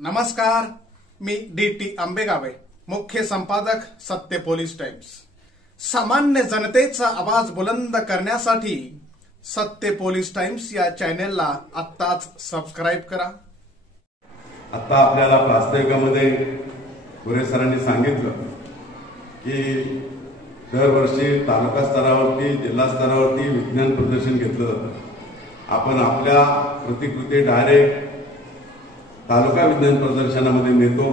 नमस्कार, मी डी.टी. आंबेगावे, मुख्य संपादक सत्य पोलीस टाइम्स। सामान्य जनतेचा आवाज बुलंद करण्यासाठी सत्य पोलीस टाइम्स या चॅनेलला आत्ताच सबस्क्राइब करा। आता आपल्याला प्रास्ताविकामध्ये गोरे सरांनी सांगितलं की दरवर्षी तालुका स्तरावरती जिल्हा स्तरावरती विज्ञान प्रदर्शन घेतलं जातं। आपण आपल्या प्रतिकृती डायरेक्ट तालुका विज्ञान प्रदर्शनामध्ये नेतो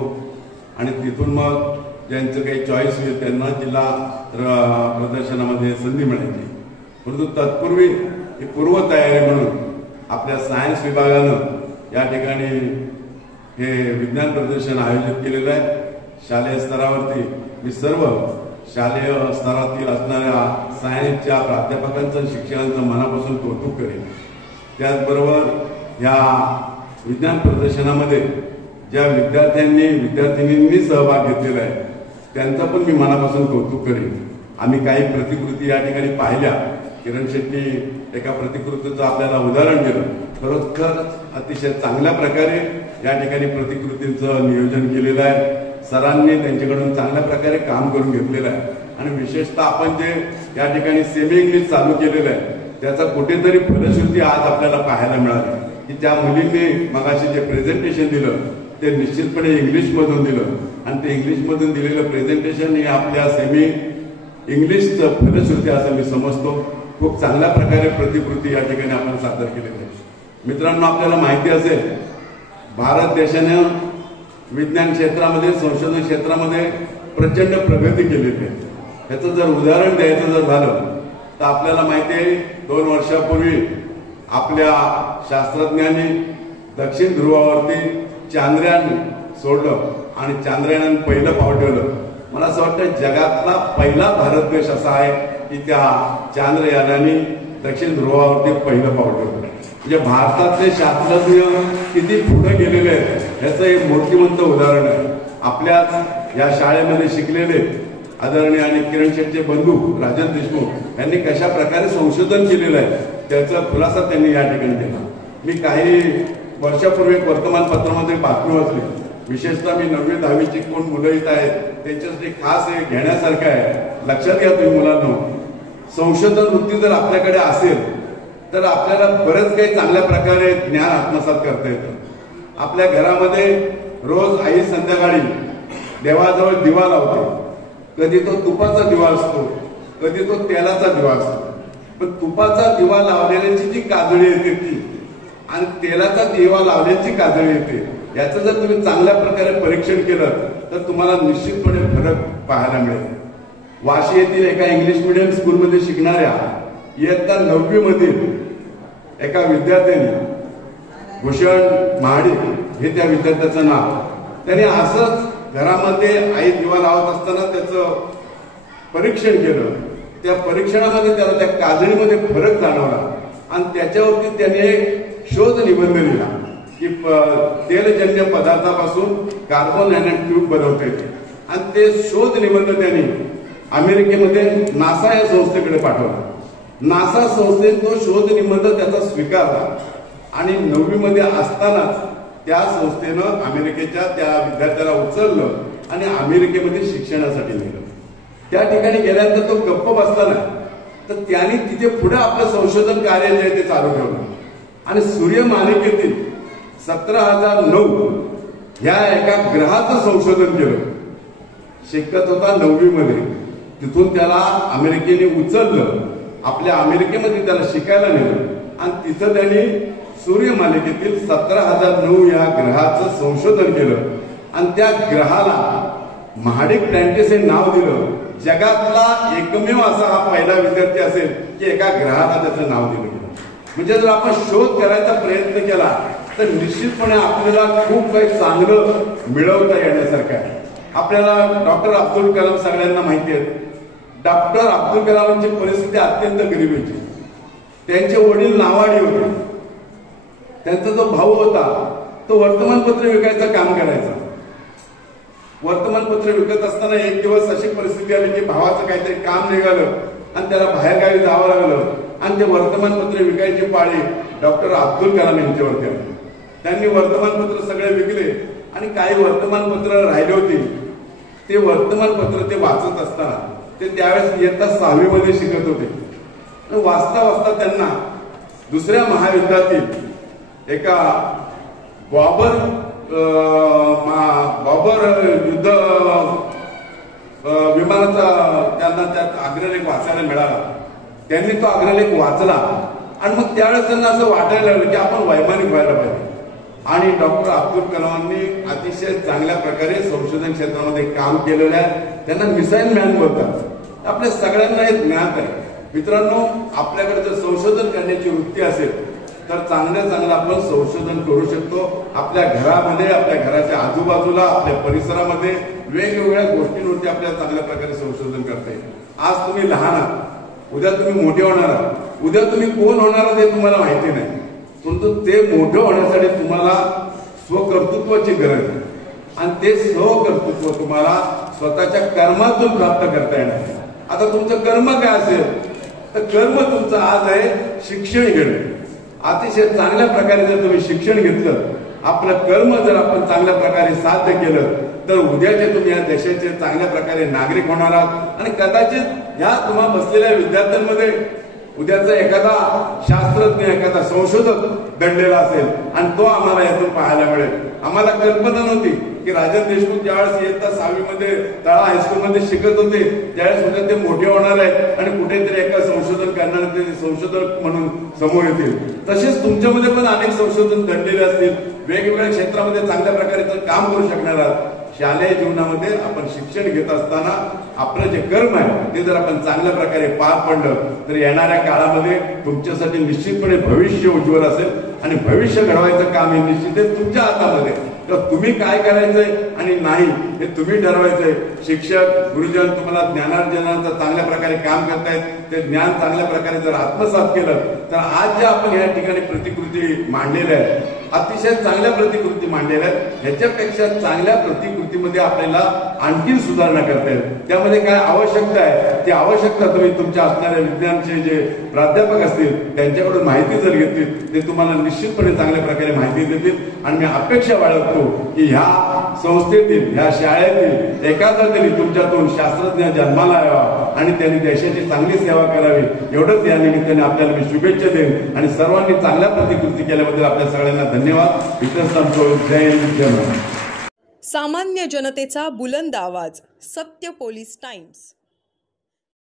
आणि तिथून मग ज्यांचं काही चॉईस होईल त्यांना जिल्हा प्रदर्शनामध्ये संधी मिळायची। परंतु तत्पूर्वी ही पूर्वतयारी म्हणून आपल्या सायन्स विभागानं या ठिकाणी हे विज्ञान प्रदर्शन आयोजित केलेलं आहे। शालेय स्तरावरती मी सर्व शालेय स्तरातील असणाऱ्या सायन्सच्या प्राध्यापकांचं शिक्षकांचं मनापासून कौतुक करेन। त्याचबरोबर या विज्ञान प्रदर्शनामध्ये ज्या विद्यार्थ्यांनी सहभाग घेतलेला आहे त्यांचा पण मी मनापासून कौतुक करेन। आम्ही काही प्रतिकृती या ठिकाणी पाहिल्या। किरण शेट्टी एका प्रतिकृतीचं आपल्याला उदाहरण दिलं। खरोखर अतिशय चांगल्या प्रकारे या ठिकाणी प्रतिकृतींचं नियोजन केलेलं आहे। सरांनी त्यांच्याकडून चांगल्या प्रकारे काम करून घेतलेलं आहे आणि विशेषतः आपण जे या ठिकाणी सेमी इंग्लिश चालू केलेलं आहे त्याचा कुठेतरी फलश्रुती आज आपल्याला पाहायला मिळाली की त्या मुलींनी मगाशी जे प्रेझेंटेशन दिलं ते निश्चितपणे इंग्लिशमधून दिलं आणि ते इंग्लिशमधून दिलेलं प्रेझेंटेशन हे आपल्या सेमी इंग्लिशचं फलश्रुती असं मी समजतो। खूप चांगल्या प्रकारे प्रतिकृती या ठिकाणी आपण सादर केलेली आहे। मित्रांनो, आपल्याला माहिती असेल भारत देशाने विज्ञान क्षेत्रामध्ये संशोधन क्षेत्रामध्ये प्रचंड प्रगती केलेली आहे। ह्याचं जर उदाहरण द्यायचं जर झालं तर आपल्याला माहिती आहे 2 वर्षापूर्वी आपल्या शास्त्रज्ञांनी दक्षिण ध्रुवावरती चांद्रयान सोडलं आणि चांद्रयानानं पहिलं पाऊल ठेवलं। मला असं वाटतं जगातला पहिला भारत देश असा आहे की त्या चांद्रयानाने दक्षिण ध्रुवावरती पहिलं पाऊल ठेवलं। म्हणजे भारतातले शास्त्रज्ञ किती पुढे गेलेले आहेत याचं एक मूर्तिमंत उदाहरण आहे। आपल्याच या शाळेमध्ये शिकलेले आदरणीय आणि किरण शेटचे बंधू राजन देशमुख यांनी कशा प्रकारे संशोधन केलेलं आहे त्याचा खुलासा त्यांनी या ठिकाणी दिला। मी काही वर्षापूर्वी एक वर्तमानपत्रामध्ये बातमी वाचली। विशेषतः मी 9वी 10वीची कोण मुलं येत आहेत त्यांच्यासाठी खास हे घेण्यासारखं आहे। लक्षात घ्या तुम्ही मुलांनो, संशोधन वृत्ती जर आपल्याकडे असेल तर आपल्याला बरेच काही चांगल्या प्रकारे ज्ञान आत्मसात करता येतं। आपल्या घरामध्ये रोज आई संध्याकाळी देवाजवळ दिवा लावते। कधी तो तुपाचा दिवा असतो, कधी तो तेलाचा दिवा असतो। पण तुपाचा दिवा लावलेल्याची जी काजळी येते ती आणि तेलाचा दिवा लावण्याची काजळी येते याचं जर तुम्ही चांगल्या प्रकारे परीक्षण केलं तर तुम्हाला निश्चितपणे फरक पाहायला मिळेल। वाशी येथील एका इंग्लिश मीडियम स्कूलमध्ये शिकणाऱ्या इयत्ता 9वी मधील एका विद्यार्थ्याने भूषण महाडिक हे त्या विद्यार्थ्याचं नाव, त्याने असंच घरामध्ये आई दिवा लावत असताना त्याचं परीक्षण केलं। त्या परीक्षणामध्ये त्याला त्या काजळीमध्ये फरक जाणवला आणि त्याच्यावरती त्याने एक शोध निबंध लिहिला की तेलजन्य पदार्थापासून कार्बन नॅनो ट्यूब बनवता येते आणि ते शोध निबंध त्यांनी अमेरिकेमध्ये नासा या संस्थेकडे पाठवला। नासा संस्थेने तो शोध निबंध त्याचा स्वीकारला आणि 9वी मध्ये असतानाच त्या संस्थेनं अमेरिकेच्या त्या विद्यार्थ्याला उचललं आणि अमेरिकेमध्ये शिक्षणासाठी नेलं। त्या ठिकाणी गेल्यानंतर तो गप्प बसला नाही तर त्यांनी तिथे पुढे आपलं संशोधन कार्य जे आहे ते चालू ठेवलं आणि सूर्यमालिकेतील 17,009 ह्या एका ग्रहाचं संशोधन केलं। शिकत होता 9वी मध्ये, तिथून त्याला अमेरिकेने उचललं, आपल्या अमेरिकेमध्ये त्याला शिकायला नेलं आणि तिथं त्यांनी सूर्यमालिकेतील 17,009 या ग्रहाचं संशोधन केलं आणि त्या ग्रहाला महाडिक प्लॅंटिस हे नाव दिलं। जगातला एकमेव असा हा पहिला विद्यार्थी असेल की एका ग्रहाला त्याचं नाव दिलं गेलं। म्हणजे जर आपण शोध करायचा प्रयत्न केला तर निश्चितपणे आपल्याला खूप काही चांगलं मिळवता येण्यासारखं आहे। आपल्याला डॉक्टर अब्दुल कलाम सगळ्यांना माहिती आहे। डॉक्टर अब्दुल कलामांची परिस्थिती अत्यंत गरिबीची। त्यांचे वडील नावाडी होते। त्यांचा जो भाऊ होता तो वर्तमानपत्र विकायचं काम करायचा। वर्तमानपत्र विकत असताना एक दिवस अशी परिस्थिती आली की भावाचं काहीतरी काम निघालं आणि त्याला बाहेरगावी जावं लागलं आणि ते वर्तमानपत्र विकायची पाळी डॉक्टर अब्दुल कलाम यांच्यावरती आली। त्यांनी वर्तमानपत्र सगळे विकले आणि काही वर्तमानपत्र राहिले होते, ते वर्तमानपत्र ते वाचत असताना ते त्यावेळेस इयत्ता 6वी मध्ये शिकत होते. वाचता वाचता त्यांना दुसऱ्या महायुद्धातील एका बॉबर युद्ध विमानाचा त्यांना त्यात अग्रलेख वाचायला मिळाला. त्यांनी तो अग्रलेख वाचला आणि मग त्यावेळेस त्यांना असं वाटायला लागलं की आपण वैमानिक व्हायला पाहिजे. आणि डॉक्टर अब्दुल कलामांनी अतिशय चांगल्या प्रकारे संशोधन क्षेत्रामध्ये काम केलेलं आहे. त्यांना मिसाईल मॅन बोलतात. आपल्या सगळ्यांना हे ज्ञात आहे. मित्रांनो, आपल्याकडे जर संशोधन करण्याची वृत्ती असेल तर चांगलं आपण संशोधन करू शकतो. आपल्या घरामध्ये, आपल्या घराच्या आजूबाजूला, आपल्या परिसरामध्ये वेगवेगळ्या गोष्टींवरती आपल्याला चांगल्या प्रकारे संशोधन करता येईल. आज तुम्ही लहान आहात, उद्या तुम्ही मोठे होणार आहात, उद्या तुम्ही कोण होणार आहात हे तुम्हाला माहिती नाही. परंतु ते मोठं होण्यासाठी तुम्हाला स्वकर्तृत्वाची गरज आहे आणि ते स्वकर्तृत्व तुम्हाला स्वतःच्या कर्मातून प्राप्त करता येणार आहे. आता तुमचं कर्म काय असेल तर कर्म तुमचं आज आहे शिक्षण घेणं. अतिशय चांगल्या प्रकारे जर तुम्ही शिक्षण घेतलं, आपलं कर्म जर आपण चांगल्या प्रकारे साध्य केलं तर उद्याचे तुम्ही या देशाचे चांगल्या प्रकारे नागरिक होणार आहात. आणि कदाचित या तुम्हा बसलेल्या विद्यार्थ्यांमध्ये उद्याचा एखादा शास्त्रज्ञ, एखादा संशोधक घडलेला असेल आणि तो आम्हाला यातून पाहायला मिळेल. आम्हाला कल्पना नव्हती की राजन देशमुख ज्यावेळेस इयत्ता 6वी मध्ये तळा हायस्कूलमध्ये शिकत होते त्यावेळेस उद्या ते मोठे होणार आहेत आणि कुठेतरी एका संशोधन करणारे ते संशोधक म्हणून समोर येतील. तसेच तुमच्यामध्ये पण अनेक संशोधन घडलेले असतील, वेगवेगळ्या क्षेत्रामध्ये चांगल्या प्रकारे काम करू शकणार आहात. शालेय जीवनामध्ये आपण शिक्षण घेत असताना आपलं जे कर्म आहे ते जर आपण चांगल्या प्रकारे पार पडलं तर येणाऱ्या काळामध्ये तुमच्यासाठी निश्चितपणे भविष्य उज्ज्वल असेल आणि भविष्य घडवायचं काम हे निश्चित आहे तुमच्या हातामध्ये. तर तुम्ही काय करायचंय आणि नाही हे तुम्ही ठरवायचंय. शिक्षक, गुरुजन तुम्हाला ज्ञानार्जनाचं चांगल्या प्रकारे काम करतायत. ते ज्ञान चांगल्या प्रकारे जर आत्मसात केलं तर आज ज्या आपण या ठिकाणी प्रतिकृती मांडलेल्या आहेत, अतिशय चांगल्या प्रतिकृती मांडलेल्या आहेत, ह्याच्यापेक्षा चांगल्या प्रतिकृतीमध्ये आपल्याला आणखी सुधारणा करता येईल. त्यामध्ये काय आवश्यकता आहे ती आवश्यकता तुम्ही तुमच्या असणाऱ्या विज्ञानचे जे प्राध्यापक असतील त्यांच्याकडून माहिती जर घेतली ते तुम्हाला निश्चितपणे चांगल्या प्रकारे माहिती देतील. आणि मी अपेक्षा बाळगतो की ह्या संस्थेतील, ह्या शाळेतील एखादा तरी तुमच्यातून शास्त्रज्ञ जन्माला यावा आणि त्यांनी देशाची चांगली सेवा करावी. एवढंच या निमित्ताने आपल्याला मी शुभेच्छा देईन आणि सर्वांनी चांगल्या प्रतिकृती केल्याबद्दल आपल्या सगळ्यांना धन्यवाद. इतर सांगतो जय हिंद, जय महाराष्ट्र. सामान्य जनतेचा बुलंद आवाज, सत्य पोलीस टाइम्स.